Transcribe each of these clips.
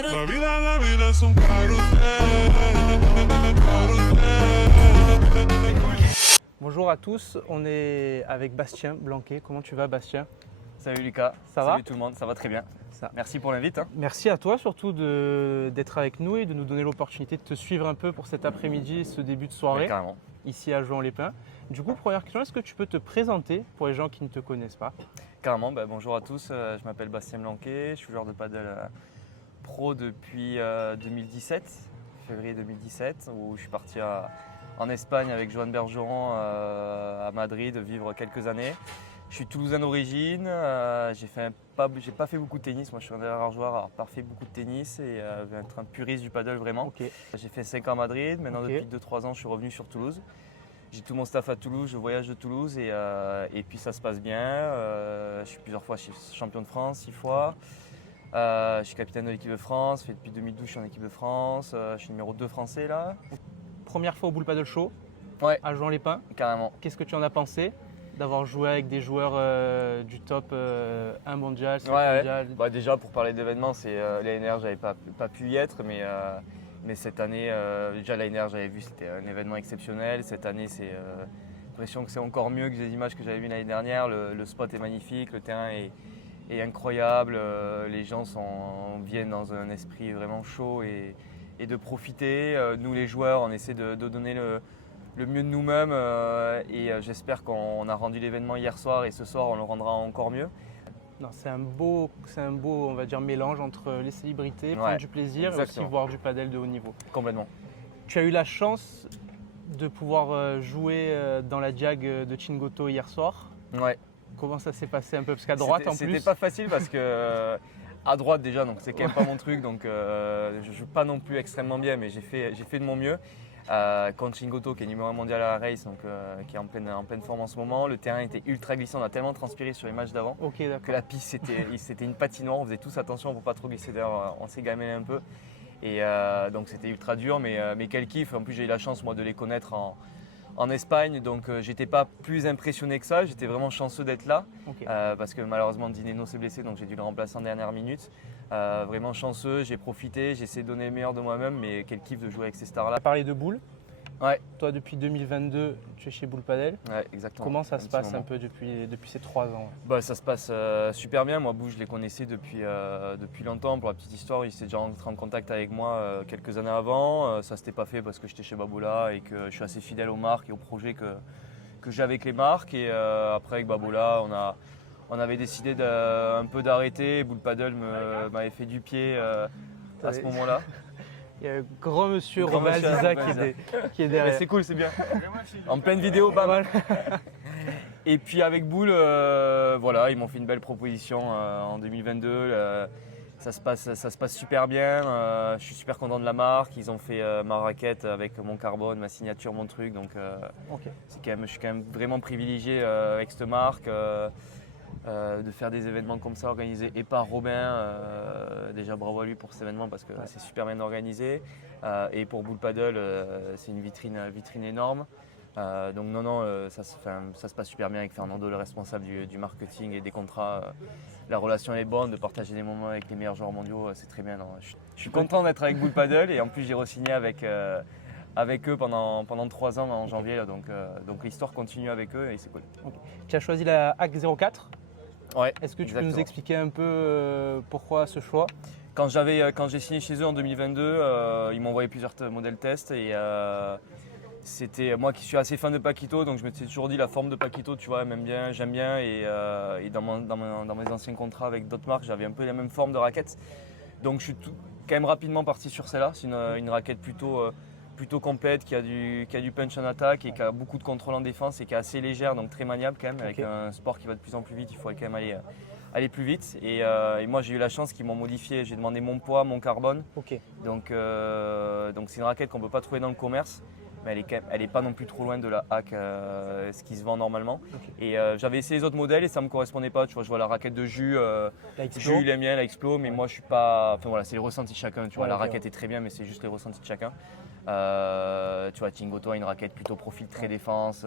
La vida es un carrusel, carrusel. Bonjour à tous, on est avec Bastien Blanquet. Comment tu vas, Bastien? Salut Lucas, Ça va? Salut tout le monde, ça va très bien. Merci pour l'invite. Merci à toi surtout d'être avec nous et de nous donner l'opportunité de te suivre un peu pour cet après-midi, ce début de soirée, Ouais, carrément. ici à Jouan-les-Pins. Du coup, première question, est-ce que tu peux te présenter pour les gens qui ne te connaissent pas? Carrément, bonjour à tous, je m'appelle Bastien Blanquet, je suis joueur de paddle pro depuis 2017, février 2017, où je suis parti en Espagne avec Joan Bergeron à Madrid vivre quelques années. Je suis toulousain d'origine, j'ai pas fait beaucoup de tennis, moi je suis un des rares joueurs à pas fait beaucoup de tennis et être un puriste du paddle vraiment. Ok. J'ai fait 5 ans à Madrid, maintenant Ok. depuis 2-3 ans je suis revenu sur Toulouse. J'ai tout mon staff à Toulouse, je voyage de Toulouse et puis ça se passe bien. Je suis plusieurs fois champion de France, 6 fois. Je suis capitaine de l'équipe de France, depuis 2012 je suis en équipe de France, je suis numéro 2 français là. Première fois au Bull Paddle Show, Ouais, à Jouan-les-Pins. carrément. Qu'est-ce que tu en as pensé d'avoir joué avec des joueurs du top 1 mondial, 5 Ouais. mondial? Déjà pour parler d'événements, l'année dernière j'avais pas pu y être, mais cette année, déjà l'année dernière j'avais vu, c'était un événement exceptionnel. Cette année j'ai l'impression que c'est encore mieux que les images que j'avais vues l'année dernière. Le spot est magnifique, le terrain est incroyable, les gens viennent dans un esprit vraiment chaud et de profiter. Nous les joueurs, on essaie de donner le mieux de nous-mêmes et j'espère qu'on a rendu l'événement hier soir et ce soir on le rendra encore mieux. Non, c'est un beau, on va dire, mélange entre les célébrités, prendre du plaisir et aussi voir du paddle de haut niveau. Complètement. Tu as eu la chance de pouvoir jouer dans la Jag de Chingoto hier soir. Ouais. Comment ça s'est passé un peu? Parce qu'à droite en plus. C'était pas facile parce que à droite déjà, donc c'est quand même pas mon truc, donc je joue pas non plus extrêmement bien, mais j'ai fait de mon mieux. Contre Chingoto qui est numéro 1 mondial à la race, donc, qui est en pleine forme en ce moment. Le terrain était ultra glissant, on a tellement transpiré sur les matchs d'avant que la piste c'était une patinoire, on faisait tous attention pour pas trop glisser, d'ailleurs on s'est gamellé un peu. Et donc c'était ultra dur, mais quel kiff. En plus j'ai eu la chance moi de les connaître en Espagne, donc j'étais pas plus impressionné que ça, j'étais vraiment chanceux d'être là. Okay. Parce que malheureusement Dineno s'est blessé, donc j'ai dû le remplacer en dernière minute. Vraiment chanceux, j'ai profité, j'ai essayé de donner le meilleur de moi-même, mais quel kiff de jouer avec ces stars-là. Tu as parlé de Bull. Ouais. Toi depuis 2022, tu es chez Bull Paddle. Ouais, exactement. Comment ça se passe un peu depuis ces 3 ans? Ça se passe super bien. Moi, Bull, je les connaissais depuis longtemps. Pour la petite histoire, il s'est déjà rentré en contact avec moi quelques années avant. Ça ne s'était pas fait parce que j'étais chez Babola et que je suis assez fidèle aux marques et aux projets que j'ai avec les marques. Et après, avec Babola, on avait décidé un peu d'arrêter. Bull Paddle m'avait fait du pied à ce moment-là. Il y a un grand monsieur Romain Aziza qui est derrière. Mais c'est cool, c'est bien. En pleine vidéo, pas mal. Et puis avec Bull, voilà, ils m'ont fait une belle proposition en 2022. Ça se passe super bien. Je suis super content de la marque. Ils ont fait ma raquette avec mon carbone, ma signature, mon truc. Donc je suis quand même vraiment privilégié avec cette marque. De faire des événements comme ça organisés et par Robin. Déjà bravo à lui pour cet événement parce que c'est super bien organisé. Et pour Bull Paddle, c'est une vitrine énorme. Donc ça se passe super bien avec Fernando, le responsable du marketing et des contrats. La relation est bonne, de partager des moments avec les meilleurs joueurs mondiaux, c'est très bien. Non, je suis content d'être avec Bull Paddle et en plus j'ai re-signé avec eux pendant 3 ans en janvier. Là, donc l'histoire continue avec eux et c'est cool. Okay. Tu as choisi la HAC 04. Ouais, est-ce que tu exactement. peux nous expliquer un peu pourquoi ce choix? Quand j'ai signé chez eux en 2022, ils m'ont envoyé plusieurs modèles test et c'était moi qui suis assez fan de Paquito, donc je me suis toujours dit la forme de Paquito, tu vois, j'aime bien et dans mes anciens contrats avec d'autres marques, j'avais un peu la même forme de raquette. Donc je suis quand même rapidement parti sur celle-là. C'est une raquette plutôt complète, qui a du punch en attaque et qui a beaucoup de contrôle en défense et qui est assez légère, donc très maniable quand même. Avec un sport qui va de plus en plus vite, il faut quand même aller plus vite. Et moi j'ai eu la chance qu'ils m'ont modifié, j'ai demandé mon poids, mon carbone. Okay. Donc c'est une raquette qu'on ne peut pas trouver dans le commerce, mais elle est pas non plus trop loin de la HAC, ce qui se vend normalement. Okay. Et j'avais essayé les autres modèles et ça ne me correspondait pas. Tu vois, je vois la raquette de Jus, Jus il aime bien, la Explo, mais moi je suis pas. Enfin voilà, c'est les ressentis de chacun. Tu vois, la raquette est très bien, mais c'est juste les ressentis de chacun. Tu vois, Chingoto a une raquette plutôt profil très défense.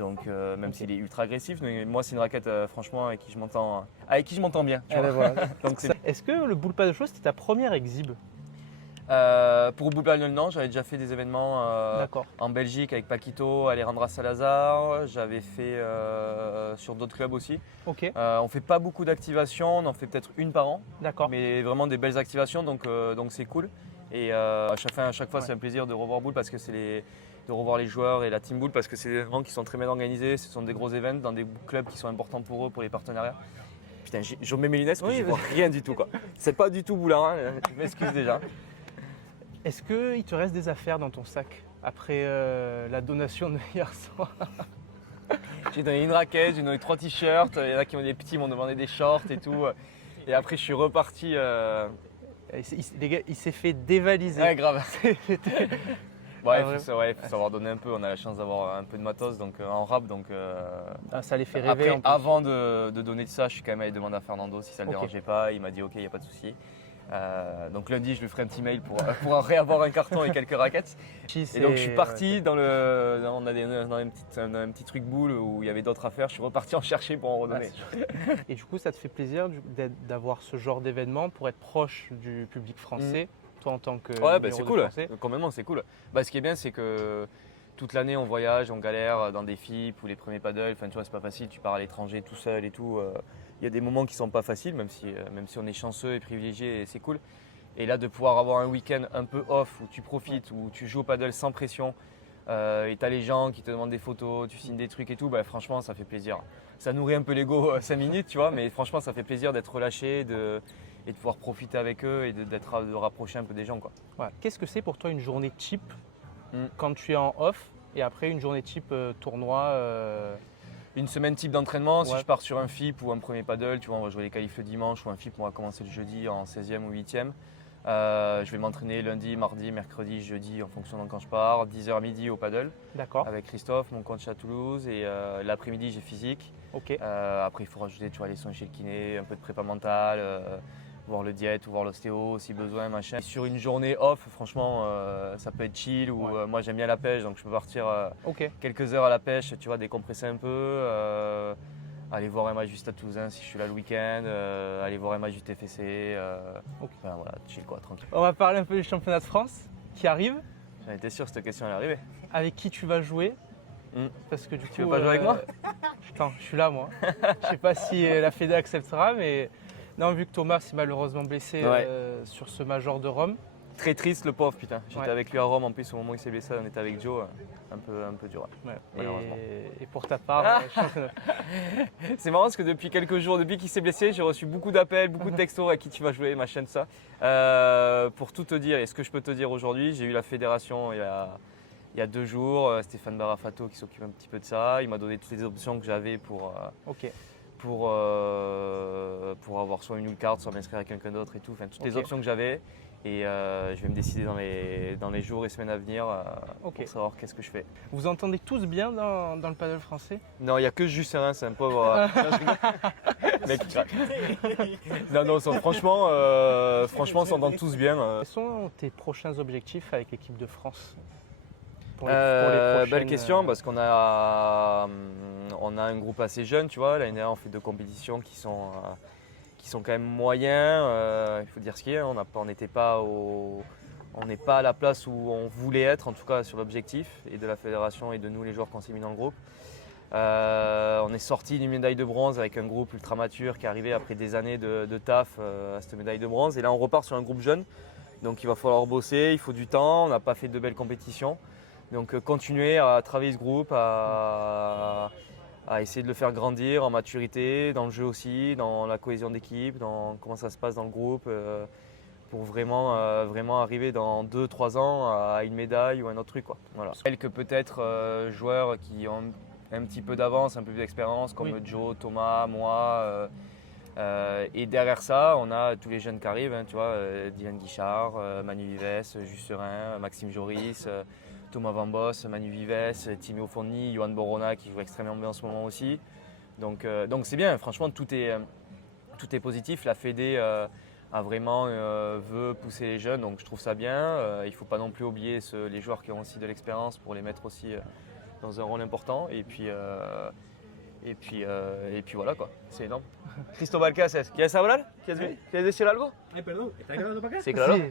Donc même s'il est ultra agressif, mais moi c'est une raquette franchement avec qui je m'entends bien. Tu vois. Voilà. Donc, Est-ce que le Bull Paddle Show c'était ta première exhibe? pour Bull Paddle, non, j'avais déjà fait des événements en Belgique avec Paquito, Alejandra Salazar. J'avais fait sur d'autres clubs aussi. Ok. On fait pas beaucoup d'activations, on en fait peut-être une par an. D'accord. Mais vraiment des belles activations, donc c'est cool. Et à chaque fois, c'est un plaisir de revoir Bull parce que de revoir les joueurs et la team Bull parce que c'est des événements qui sont très bien organisés. Ce sont des gros événements dans des clubs qui sont importants pour eux, pour les partenariats. Putain, je mets mes lunettes parce que je vois rien du tout, quoi. C'est pas du tout Boulard, hein. Je m'excuse déjà. Est-ce qu'il te reste des affaires dans ton sac après la donation de hier soir? J'ai donné une raquette, j'ai donné 3 t-shirts, il y en a qui ont des petits, m'ont demandé des shorts et tout. Et après, je suis reparti. Les gars, il s'est fait dévaliser. Ouais, grave. Ouais, il faut savoir donner un peu. On a la chance d'avoir un peu de matos en rap. Donc, ça les fait rêver. Après, avant de donner de ça, je suis quand même allé demander à Fernando si ça ne le dérangeait pas. Il m'a dit OK, il n'y a pas de souci. Donc lundi, je lui ferai un petit mail pour réavoir un carton et quelques raquettes. Et donc je suis parti on a un petit truc boule où il y avait d'autres affaires. Je suis reparti en chercher pour en redonner. Et du coup, ça te fait plaisir d'avoir ce genre d'événement pour être proche du public français, toi en tant que c'est cool. Complètement, c'est cool. Ce qui est bien, c'est que toute l'année, on voyage, on galère dans des FIP ou les premiers paddles. Enfin, tu vois, c'est pas facile. Tu pars à l'étranger tout seul et tout. Il y a des moments qui sont pas faciles, même si on est chanceux et privilégié, et c'est cool. Et là, de pouvoir avoir un week-end un peu off où tu profites, où tu joues au paddle sans pression, et tu as les gens qui te demandent des photos, tu signes des trucs et tout, franchement, ça fait plaisir. Ça nourrit un peu l'ego 5 minutes, tu vois, mais franchement, ça fait plaisir d'être relâché et de pouvoir profiter avec eux et de rapprocher un peu des gens, quoi. Ouais. Qu'est-ce que c'est pour toi une journée type quand tu es en off et après une journée type tournoi Une semaine type d'entraînement, si je pars sur un FIP ou un premier paddle, tu vois, on va jouer les qualifs le dimanche ou un FIP, on va commencer le jeudi en 16e ou 8e. Je vais m'entraîner lundi, mardi, mercredi, jeudi en fonction de quand je pars, 10h midi au paddle avec Christophe, mon coach à Toulouse, et l'après-midi j'ai physique. Après il faut rajouter, tu vois, les soins chez le kiné, un peu de prépa mentale, voir le diète ou voir l'ostéo si besoin, machin. Et sur une journée off, franchement, ça peut être chill ou moi j'aime bien la pêche, donc je peux partir quelques heures à la pêche, tu vois, décompresser un peu, aller voir un match du Stade Toulousain si je suis là le week-end, aller voir un match du TFC, enfin, voilà, chill quoi, tranquille. On va parler un peu du championnat de France qui arrive. J'en étais sûr que cette question allait arriver. Avec qui tu vas jouer? Parce que du coup, tu veux pas jouer avec moi? Putain, je suis là moi. Je sais pas si la Fédé acceptera, mais non, vu que Thomas s'est malheureusement blessé sur ce Major de Rome. Très triste le pauvre, putain. J'étais avec lui à Rome en plus au moment où il s'est blessé, on était avec Joe, un peu dur, malheureusement. Et pour ta part, c'est marrant parce que depuis quelques jours, depuis qu'il s'est blessé, j'ai reçu beaucoup d'appels, beaucoup de textos à qui tu vas jouer, machin, ça. Pour tout te dire, et ce que je peux te dire aujourd'hui, j'ai eu la fédération il y a 2 jours, Stéphane Barafato qui s'occupe un petit peu de ça. Il m'a donné toutes les options que j'avais pour avoir soit une new card, soit m'inscrire à quelqu'un d'autre et tout, enfin toutes les options que j'avais. Et je vais me décider dans les jours et semaines à venir pour savoir qu'est-ce que je fais. Vous entendez tous bien dans le paddle français? Non, il n'y a que Jusserin, c'est un pauvre. Mec, non, franchement, on s'entend tous bien. Quels sont tes prochains objectifs avec l'équipe de France pour les belle question, parce qu'on a un groupe assez jeune, tu vois. L'année dernière, on fait 2 compétitions qui sont quand même moyens. Il faut dire ce qu'il y a, on n'est pas à la place où on voulait être, en tout cas sur l'objectif, et de la fédération et de nous les joueurs qu'on s'est mis dans le groupe. On est sorti d'une médaille de bronze avec un groupe ultra mature qui est arrivé après des années de taf à cette médaille de bronze. Et là on repart sur un groupe jeune, donc il va falloir bosser, il faut du temps, on n'a pas fait de belles compétitions. Donc continuer à travailler ce groupe, à essayer de le faire grandir en maturité, dans le jeu aussi, dans la cohésion d'équipe, dans comment ça se passe dans le groupe, pour vraiment arriver dans 2-3 ans à une médaille ou un autre truc, quoi. Voilà. Quelques peut-être joueurs qui ont un petit peu d'avance, un peu plus d'expérience, comme Joe, Thomas, moi. Et derrière ça, on a tous les jeunes qui arrivent, hein, tu vois, Dylan Guichard, Manu Vives, Jusserin, Maxime Joris, Thomas Van Boss, Manu Vives, Timéo Fourni, Johan Borona qui joue extrêmement bien en ce moment aussi. Donc c'est bien, franchement tout est positif. La Fédé a vraiment veut pousser les jeunes, donc je trouve ça bien. Il ne faut pas non plus oublier les joueurs qui ont aussi de l'expérience pour les mettre aussi dans un rôle important. Et puis voilà quoi, c'est énorme. Cristóbal, ¿qué haces? ¿Quieres hablar? ¿Quieres decir algo? Ay, perdón, ¿estás grabando para acá? C'est claro. Si.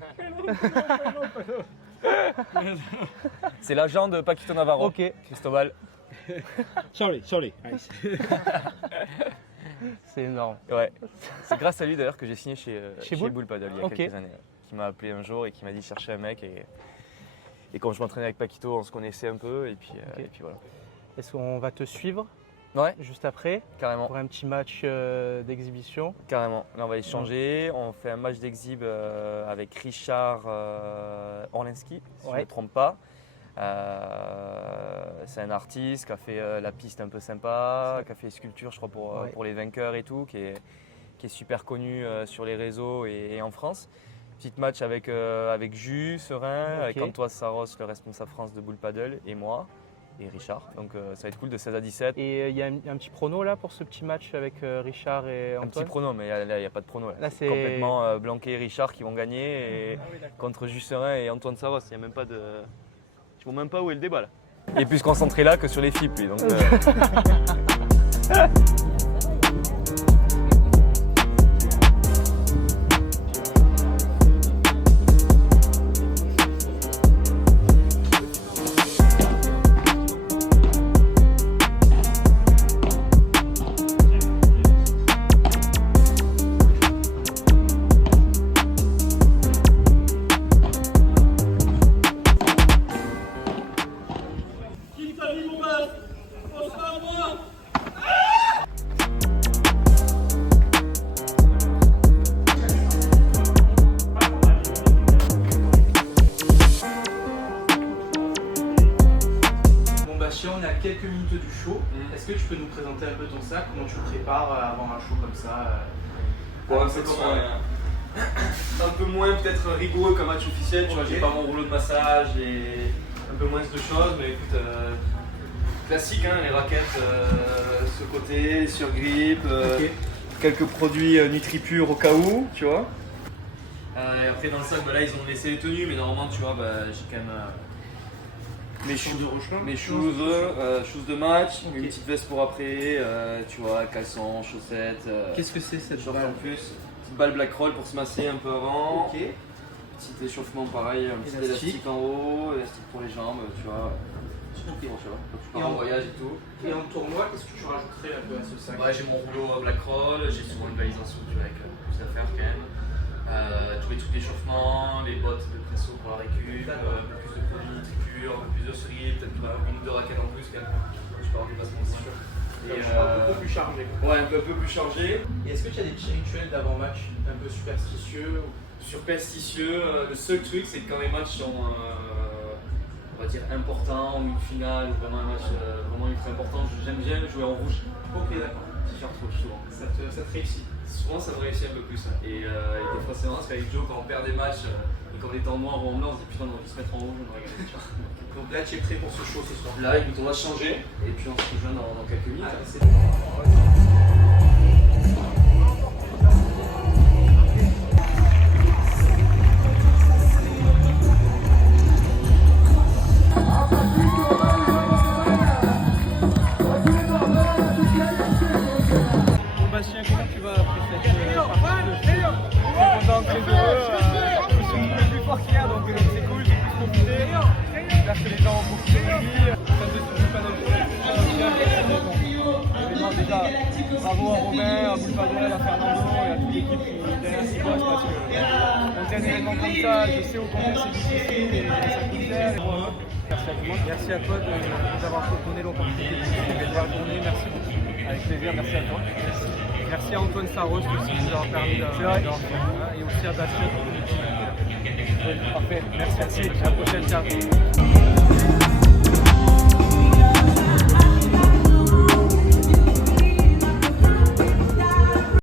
C'est l'agent de Paquito Navarro, Ok. Cristóbal. Sorry. Nice. C'est énorme. Ouais. C'est grâce à lui d'ailleurs que j'ai signé chez Bull Bull Paddle il y a Ok. quelques années. Qui m'a appelé un jour et qui m'a dit chercher un mec. Et quand je m'entraînais avec Paquito, on se connaissait un peu. Et puis voilà. Est-ce qu'on va te suivre Ouais, juste après carrément. pour un petit match d'exhibition? Carrément. Là, on va échanger. On fait un match d'exhib avec Richard Orlinski, si je ne Ouais. me trompe pas. C'est un artiste qui a fait la piste un peu sympa, qui a fait sculpture, je crois, Ouais. pour les vainqueurs et tout, qui est super connu sur les réseaux et en France. Petit match avec Jus, Serein, Ok. avec Antoine Saros, le responsable France de Bull Paddle, et moi, et Richard. Donc ça va être cool de 16 à 17. Et il y a un petit prono là pour ce petit match avec Richard et Un petit Antoine? prono, mais là, il n'y a pas de prono. Là, c'est complètement Blanquet et Richard qui vont gagner et contre Jusserin et Antoine Saros. Il n'y a même pas de. Je ne vois même pas où est le débat là. Il est plus concentré là que sur les FIP lui. Donc, Bon Bastien, on est à quelques minutes du show. Est-ce que tu peux nous présenter un peu ton sac? Comment tu le prépares avant un show comme ça? un peu moins peut-être rigoureux qu'un match officiel. Tu vois, j'ai pas mon rouleau de massage et un peu moins de choses. Mais écoute, classique, hein, les raquettes ce côté, sur grip, Ok. quelques produits NutriPure au cas où, tu vois. Et après dans le sac, bah, là ils ont laissé les tenues, mais normalement tu vois, bah, j'ai quand même mes shoes de match, Ok. une petite veste pour après, tu vois, caleçons, chaussettes. Qu'est-ce que c'est cette short balle? en plus, petite balle black roll pour se masser un peu avant. Ok. Petit échauffement pareil, un petit Élastique. élastique en haut, élastique pour les jambes, tu vois. Bon, tu vois, quand tu pars en voyage et tout. Et en tournoi, qu'est-ce que tu rajouterais un peu à ce sac? Ouais, j'ai mon rouleau black roll, j'ai souvent une valise en dessous, tu vois, avec plus à faire quand même. Tous les trucs d'échauffement, les bottes de presso pour la récup, un peu plus de produits, tricure, un peu plus de cerise, peut-être une ou deux raquettes en plus quand même. Je peux avoir des placements aussi. Et Un peu plus chargé. ouais, un peu plus chargé. Et est-ce que tu as des petits rituels d'avant-match un peu superstitieux? Superstitieux, le seul truc c'est que quand les matchs sont on va dire importants, ou une finale, ou vraiment un match vraiment ultra important, j'aime bien jouer en rouge. Ok, d'accord. T-shirt rouge souvent. Ça te réussit. Souvent ça me réussit un peu plus. Et des fois c'est marrant parce qu'avec Joe quand on perd des matchs et qu'on est en noir ou en blanc, on se dit putain on aurait pu se mettre en rouge, on aurait gagné. Donc là, tu es prêt pour ce show ce soir? Là écoute on va changer et puis on se rejoint dans quelques minutes. Ah, c'est bon. Bastien, comment tu vas après cette partie de show? Très content, très heureux. Je suis le plus fort qu'il y a, donc c'est cool, j'ai pu profiter. J'espère que les gens vont profiter aussi. Ça me fait pas d'événement déjà. Bravo à Romain, à Bull Paddle, à Fernando et à toute l'équipe qui derrière s'y bosse parce que on fait un événement comme ça, je sais au combien c'est difficile et ça coûte cher. Merci à tout le monde. Merci à toi de nous avoir donné l'opportunité de pouvoir tourner. Merci beaucoup. Avec plaisir, merci à toi. Merci à Antoine Saros aussi qui nous a permis et aussi à Bastien pour l'équipe. Parfait, merci, à la prochaine, ciao.